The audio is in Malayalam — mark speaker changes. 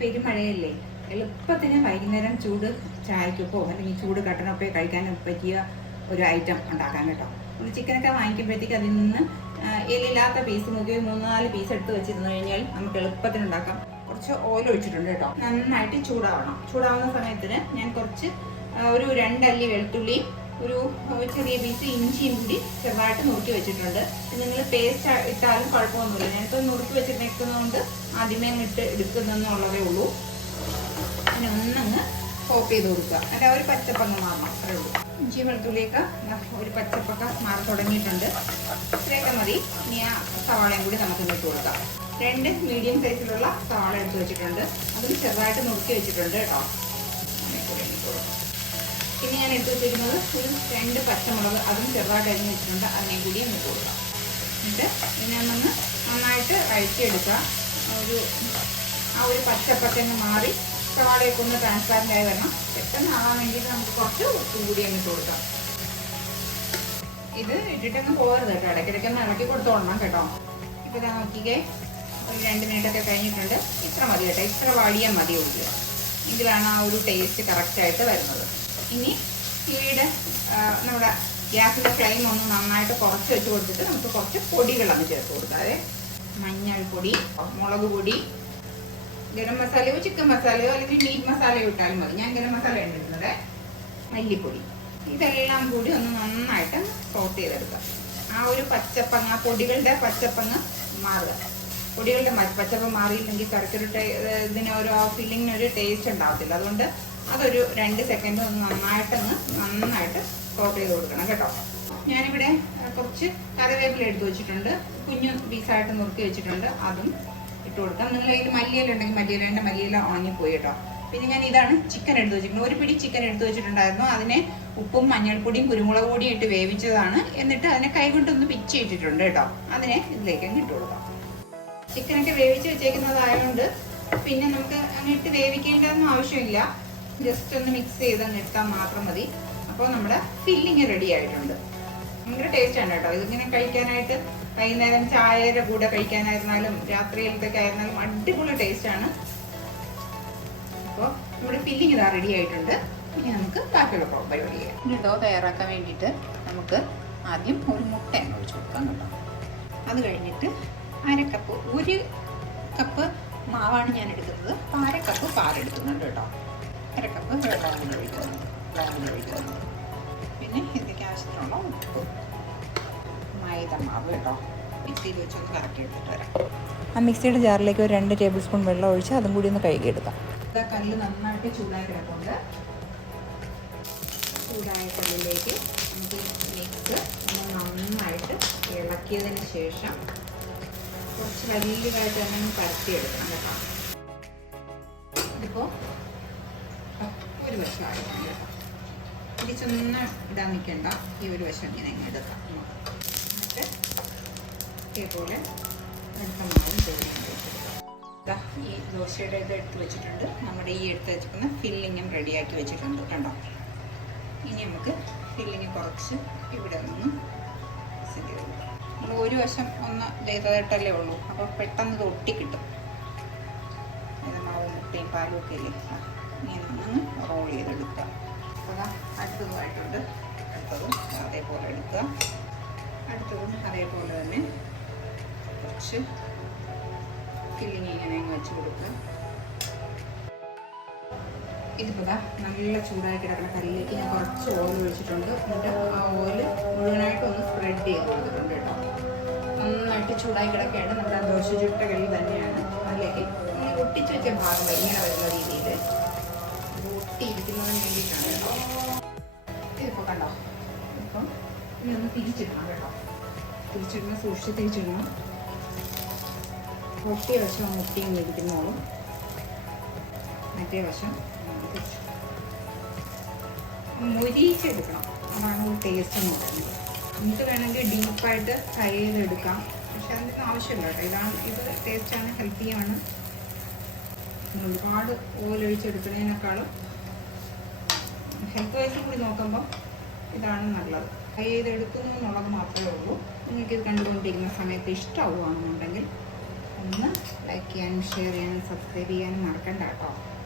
Speaker 1: പെരുമഴയല്ലേ എളുപ്പത്തിന് വൈകുന്നേരം ചൂട് ചായക്കൊപ്പോ അല്ലെങ്കിൽ ചൂട് കട്ടനൊപ്പോ കഴിക്കാൻ പറ്റിയ ഒരു ഐറ്റം ഉണ്ടാക്കാൻ കേട്ടോ. നമ്മൾ ചിക്കനൊക്കെ വാങ്ങിക്കുമ്പോഴത്തേക്ക് അതിൽ നിന്ന് എല്ലില്ലാത്ത പീസ് നോക്കി മൂന്ന് നാല് പീസ് എടുത്ത് വെച്ചിരുന്നു കഴിഞ്ഞാൽ നമുക്ക് എളുപ്പത്തിന് ഉണ്ടാക്കാം. കുറച്ച് ഓയിൽ ഒഴിച്ചിട്ടുണ്ട് കേട്ടോ. നന്നായിട്ട് ചൂടാവണം. ചൂടാവുന്ന സമയത്തിന് ഞാൻ കുറച്ച് ഒരു രണ്ടല്ലി വെളുത്തുള്ളിയും ഒരു ചെറിയ പീസ് ഇഞ്ചിയും കൂടി ചെറുതായിട്ട് നുറുക്കി വെച്ചിട്ടുണ്ട്. നിങ്ങൾ പേസ്റ്റ് ഇട്ടാലും കുഴപ്പമൊന്നുമില്ല. ഞാനിപ്പോൾ നുറുക്കി വെച്ചിരിക്കുന്നതുകൊണ്ട് ആദ്യമേ ഇട്ട് എടുക്കുന്നതെന്നുള്ളതേ ഉള്ളൂ. അങ്ങനെ ഒന്നങ്ങ് കോപ്പ് ചെയ്ത് കൊടുക്കുക. അല്ല ഒരു പച്ചപ്പങ്ങ മാറണം. അത്രേ ഉള്ളൂ. ഇഞ്ചി വെളുത്തുള്ളിയൊക്കെ ഒരു പച്ചപ്പൊക്കെ മാറി തുടങ്ങിയിട്ടുണ്ട്. ഇത്രയൊക്കെ മതി. ഇനി ആ സവാളയും കൂടി നമുക്ക് ഇട്ട് കൊടുക്കാം. രണ്ട് മീഡിയം സൈസിലുള്ള സവാള എടുത്ത് വെച്ചിട്ടുണ്ട്. അതും ചെറുതായിട്ട് നുറുക്കി വെച്ചിട്ടുണ്ട് കേട്ടോ. ഇട്ട് ഞാൻ എടുത്ത് വെച്ചിരിക്കുന്നത് ഒരു രണ്ട് പച്ചമുളക് അതും ചെറുതായിട്ട് അരിഞ്ഞ് വെച്ചിട്ടുണ്ട്. അതിനെയും കൂടി ഇട്ട് കൊടുക്കാം. എന്നിട്ട് ഇതിനെ ഒന്ന് നന്നായിട്ട് അഴിച്ചെടുക്കുക ഒരു ആ ഒരു പച്ചപ്പൊക്കെ ഒന്ന് മാറി സവാളയൊക്കെ ഒന്ന് ട്രാൻസ്പാരന്റ് ആയി വരണം. പെട്ടെന്ന് ആവാൻ വേണ്ടിയിട്ട് നമുക്ക് കുറച്ച് ഉപ്പ് കൂടി അങ്ങ് കൊടുക്കാം. ഇത് ഇട്ടിട്ടൊന്നും പോകരുത് കേട്ടോ. ഇടയ്ക്കിടയ്ക്ക് ഒന്ന് ഇളക്കി കൊടുത്തോളണം കേട്ടോ. ഇപ്പോൾ ഇതാ നോക്കിക്കേ. ഒരു രണ്ട് മിനിറ്റൊക്കെ കഴിഞ്ഞിട്ടുണ്ട്. ഇത്ര മതി കേട്ടോ. ഇത്ര വാടിയാൽ മതി ഉള്ളു എങ്കിലാണ് ആ ഒരു ടേസ്റ്റ് കറക്റ്റായിട്ട് വരുന്നത്. ഇനി ഈയുടെ നമ്മുടെ ഗ്യാസിലെ ഫ്ലെയിം ഒന്ന് നന്നായിട്ട് കുറച്ച് വെച്ച് കൊടുത്തിട്ട് നമുക്ക് കുറച്ച് പൊടികളാണ് ചേർത്ത് കൊടുക്കാതെ മഞ്ഞൾപ്പൊടി മുളക് പൊടി ഗരം മസാലയോ ചിക്കൻ മസാലയോ അല്ലെങ്കിൽ മീറ്റ് മസാലയോ ഇട്ടാലും മതി. ഞാൻ ഗരം മസാല ഇട്ടിരുന്നത് മല്ലിപ്പൊടി. ഇതെല്ലാം കൂടി ഒന്ന് നന്നായിട്ട് സോട്ട് ചെയ്തെടുക്കുക ആ ഒരു പച്ചപ്പങ്ങ പൊടികളുടെ പച്ചപ്പങ്ങ് മാറുക. പൊടികളുടെ പച്ചപ്പ് മാറിയില്ലെങ്കിൽ കറിക്കൊരു ഇതിന് ഒരു ആ ഫില്ലിങ്ങിന് ഒരു ടേസ്റ്റ് ഉണ്ടാവത്തില്ല. അതുകൊണ്ട് അതൊരു രണ്ട് സെക്കൻഡ് ഒന്ന് നന്നായിട്ടൊന്ന് നന്നായിട്ട് കോപ്പ് ചെയ്ത് കൊടുക്കണം കേട്ടോ. ഞാനിവിടെ കുറച്ച് കറിവേപ്പില എടുത്ത് വെച്ചിട്ടുണ്ട്. കുഞ്ഞു പീസായിട്ട് നുറുക്കി വെച്ചിട്ടുണ്ട്. അതും ഇട്ട് കൊടുക്കാം. നിങ്ങൾ അതിൽ മല്ലിയില ഉണ്ടെങ്കിൽ മല്ലിയില എന്റെ മല്ലിയില ഉണങ്ങിപ്പോയി കേട്ടോ. പിന്നെ ഞാൻ ഇതാണ് ചിക്കൻ എടുത്ത് വെച്ചിട്ടുണ്ട്. ഒരു പിടി ചിക്കൻ എടുത്ത് വെച്ചിട്ടുണ്ടായിരുന്നു. അതിനെ ഉപ്പും മഞ്ഞൾപ്പൊടിയും കുരുമുളക് പൊടിയും ഇട്ട് വേവിച്ചതാണ്. എന്നിട്ട് അതിനെ കൈകൊണ്ടൊന്ന് പിച്ച് ഇട്ടിട്ടുണ്ട് കേട്ടോ. അതിനെ ഇതിലേക്ക് അങ്ങ് ഇട്ട് കൊടുക്കാം. ചിക്കനൊക്കെ വേവിച്ച് വെച്ചേക്കുന്നതായതുകൊണ്ട് പിന്നെ നമുക്ക് അങ്ങിട്ട് വേവിക്കേണ്ടതൊന്നും ആവശ്യമില്ല. ജസ്റ്റ് ഒന്ന് മിക്സ് ചെയ്ത് അങ്ങ് എടുത്താൽ മാത്രം മതി. അപ്പോൾ നമ്മുടെ ഫില്ലിങ് റെഡി ആയിട്ടുണ്ട്. ഭയങ്കര ടേസ്റ്റ് ആണ് കേട്ടോ. ഇതിങ്ങനെ കഴിക്കാനായിട്ട് വൈകുന്നേരം ചായയുടെ കൂടെ കഴിക്കാനായിരുന്നാലും രാത്രിയിലത്തേക്ക് ആയിരുന്നാലും അടിപൊളി ടേസ്റ്റ് ആണ്. അപ്പോൾ നമ്മുടെ ഫില്ലിങ് ഇതാ റെഡി ആയിട്ടുണ്ട്. ഇനി നമുക്ക് ബാക്കിയുള്ള പ്രോ- പരിപാടി ചെയ്യാം. ഇനി ഡോ തയ്യാറാക്കാൻ വേണ്ടിയിട്ട് നമുക്ക് ആദ്യം ഒരു മുട്ട അങ്ങ് ഒഴിച്ച് കൊടുക്കാൻ കേട്ടോ. അത് കഴിഞ്ഞിട്ട് അര കപ്പ് ഒരു കപ്പ് മാവാണ് ഞാൻ എടുക്കുന്നത്. അപ്പോൾ അര കപ്പ് പാലെടുക്കുന്നുണ്ട് കേട്ടോ. അര കപ്പ് വെള്ളം കൂടി ഒഴിക്കുന്നുണ്ട് വെള്ളം കൂടി ഒഴിക്കുന്നുണ്ട് പിന്നെ ഇതിലേക്ക് ആവശ്യത്തിനുള്ള ഉപ്പ് മൈദ മാവ് കേട്ടോ. മിക്സിയിൽ വെച്ചൊന്ന് കറക്കി എടുത്തിട്ട് വരാം.
Speaker 2: ആ മിക്സിയുടെ ജാറിലേക്ക് ഒരു രണ്ട് ടേബിൾ സ്പൂൺ വെള്ളം ഒഴിച്ച് അതും കൂടി ഒന്ന് കഴുകിയെടുക്കാം
Speaker 1: ഇതാ കല്ല് നന്നായിട്ട് ചൂടായി കിടക്കുന്നുണ്ട് ചൂടായ കല്ലിലേക്ക് നമുക്ക് മിക്സ് നന്നായിട്ട് ഇളക്കിയതിന് ശേഷം കുറച്ച് വലിയതായിട്ട് തന്നെ പരത്തിയെടുക്കണം കേട്ടോ. ഇതിപ്പോൾ ഒരു വശമായിട്ടുണ്ട് ഇനി ചെന്ന് ഇടാൻ നിൽക്കേണ്ട ഈ ഒരു വശം ഇങ്ങനെ ഇങ്ങനെ എടുക്കാം എന്നിട്ട് ഇതേപോലെ ഈ ദോശയുടെ ഇത് എടുത്ത് വെച്ചിട്ടുണ്ട് നമ്മുടെ ഈ എടുത്ത് വെച്ചിരിക്കുന്ന ഫില്ലിങ്ങും റെഡിയാക്കി വെച്ചിട്ടുണ്ട് കണ്ടോ ഇനി നമുക്ക് ഫില്ലിങ് കുറച്ച് ഇവിടെ നിന്ന് സെറ്റ് നമ്മൾ ഒരു വശം ഒന്ന് ചെയ്തതായിട്ടല്ലേ ഉള്ളൂ അപ്പോൾ പെട്ടെന്ന് ഇത് ഒട്ടി കിട്ടും മാവും മുട്ടയും പാലും ഒക്കെ ഇല്ലേ ഇങ്ങനെ ഒന്ന് റോൾ ചെയ്തെടുക്കുക. അപ്പോൾ അടുത്തതുമായിട്ടുണ്ട്. അടുത്തതും അതേപോലെ എടുക്കുക. അടുത്തതും അതേപോലെ തന്നെ കുറച്ച് ഫില്ലിങ് ഇങ്ങനെ അങ്ങ് വെച്ച് കൊടുക്കുക. ഇതിപ്പോൾ നല്ല ചൂടായി കിടക്കുന്ന കല്ലിലേക്ക് ഞാൻ കുറച്ച് ഓയിൽ ഒഴിച്ചിട്ടുണ്ട്. എന്നിട്ട് ആ ഓയിൽ മുഴുവനായിട്ട് ഒന്ന് സ്പ്രെഡ് ചെയ്ത് കൊടുത്തിട്ടുണ്ട് കേട്ടോ. നന്നായിട്ട് ചൂടായി കിടക്കുകയാണ്. നമ്മുടെ ദോശ ചുട്ട കല്ല് തന്നെയാണ്. അതിലേക്ക് ഒട്ടിച്ചു വെച്ച ഭാഗം ഇങ്ങനെ വരുന്ന രീതിയിൽ ഒട്ടിയിരിക്കുന്നതിന് വേണ്ടിയിട്ടാണ് കേട്ടോ. ഇതിപ്പോൾ കണ്ടോ? ഇപ്പം ഇനി തിരിച്ചിടണം കേട്ടോ. തിരിച്ചിടണം സൂക്ഷിച്ച് തിരിച്ചിടണം. മുട്ടി വശം ഒട്ടി ഇരിക്കുന്നോളും. മറ്റേ വശം തിരിച്ചു. മൊരിച്ചെടുക്കണം. അതാണ് ഒരു ടേസ്റ്റ് എന്ന് പറയുന്നത്. നമുക്ക് വേണമെങ്കിൽ ഡീപ്പായിട്ട് ഫ്രൈ ചെയ്തെടുക്കാം. പക്ഷെ അതിന്റെ ആവശ്യമില്ല കേട്ടോ. ഇതാണ് ഇത് ടേസ്റ്റാണ് ഹെൽത്തിയാണ് ഒരുപാട് ഓയിൽ ഒഴിച്ചെടുക്കുന്നതിനേക്കാളും ഹെൽത്ത് വൈസും കൂടി നോക്കുമ്പം ഇതാണ് നല്ലത്. ട്രൈ ചെയ്തെടുക്കുന്നു എന്നുള്ളത് മാത്രമേ ഉള്ളൂ. നിങ്ങൾക്ക് ഇത് കണ്ടുകൊണ്ടിരിക്കുന്ന സമയത്ത് ഇഷ്ടമാവുകയാണെന്നുണ്ടെങ്കിൽ ഒന്ന് ലൈക്ക് ചെയ്യാനും ഷെയർ ചെയ്യാനും സബ്സ്ക്രൈബ് ചെയ്യാനും മറക്കണ്ട കേട്ടോ.